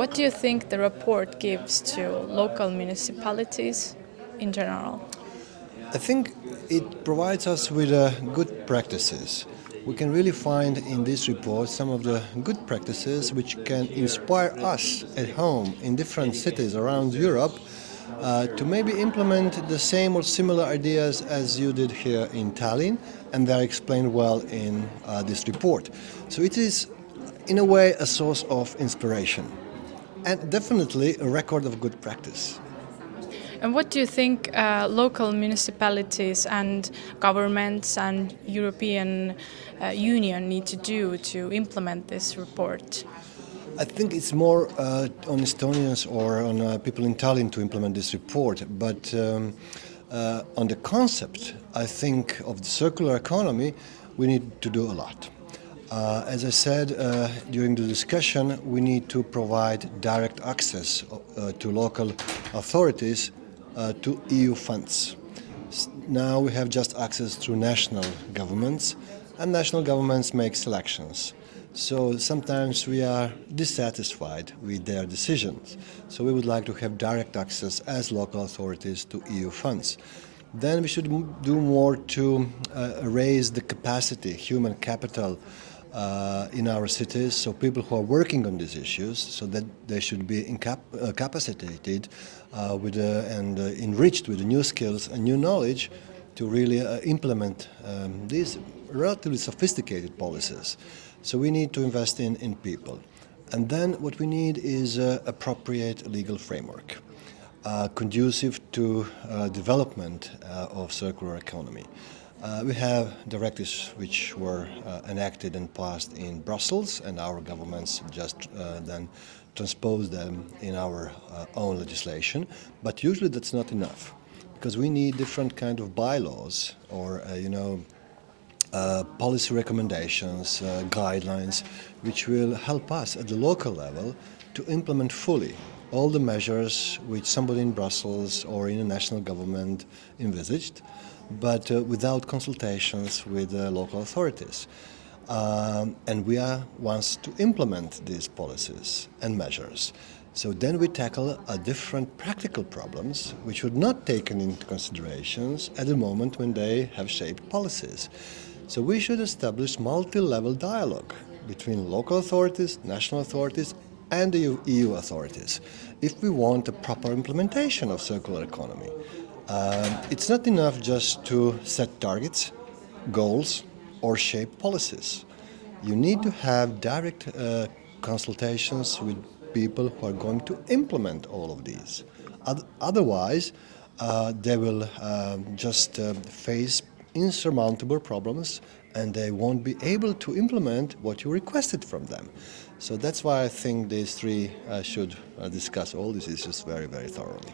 What do you think the report gives to local municipalities in general? I think it provides us with good practices. We can really find in this report some of the good practices which can inspire us at home in different cities around Europe to maybe implement the same or similar ideas as you did here in Tallinn, and they're explained well in this report. So it is, in a way, a source of inspiration and definitely a record of good practice. And what do you think local municipalities and governments and European Union need to do to implement this report? I think it's more on Estonians or on people in Tallinn to implement this report, but on the concept, I think, of the circular economy, we need to do a lot. As I said during the discussion, we need to provide direct access to local authorities to EU funds. Now we have just access through national governments, and national governments make selections. So sometimes we are dissatisfied with their decisions. So we would like to have direct access as local authorities to EU funds. Then we should do more to raise the capacity, human capital, in our cities, so people who are working on these issues, so that they should be capacitated and enriched with new skills and new knowledge to really implement these relatively sophisticated policies. So we need to invest in people. And then what we need is appropriate legal framework, conducive to development of circular economy. We have directives which were enacted and passed in Brussels, and our governments just then transpose them in our own legislation. But usually that's not enough, because we need different kind of bylaws or policy recommendations, guidelines, which will help us at the local level to implement fully all the measures which somebody in Brussels or in a national government envisaged, but without consultations with local authorities. And we are ones to implement these policies and measures. So then we tackle different practical problems which were not taken into considerations at the moment when they have shaped policies. So we should establish multi-level dialogue between local authorities, national authorities, and the EU authorities if we want a proper implementation of circular economy. It's not enough just to set targets, goals, or shape policies. You need to have direct consultations with people who are going to implement all of these. Otherwise, they will just face insurmountable problems, and they won't be able to implement what you requested from them. So that's why I think these three should discuss all these issues very, very thoroughly.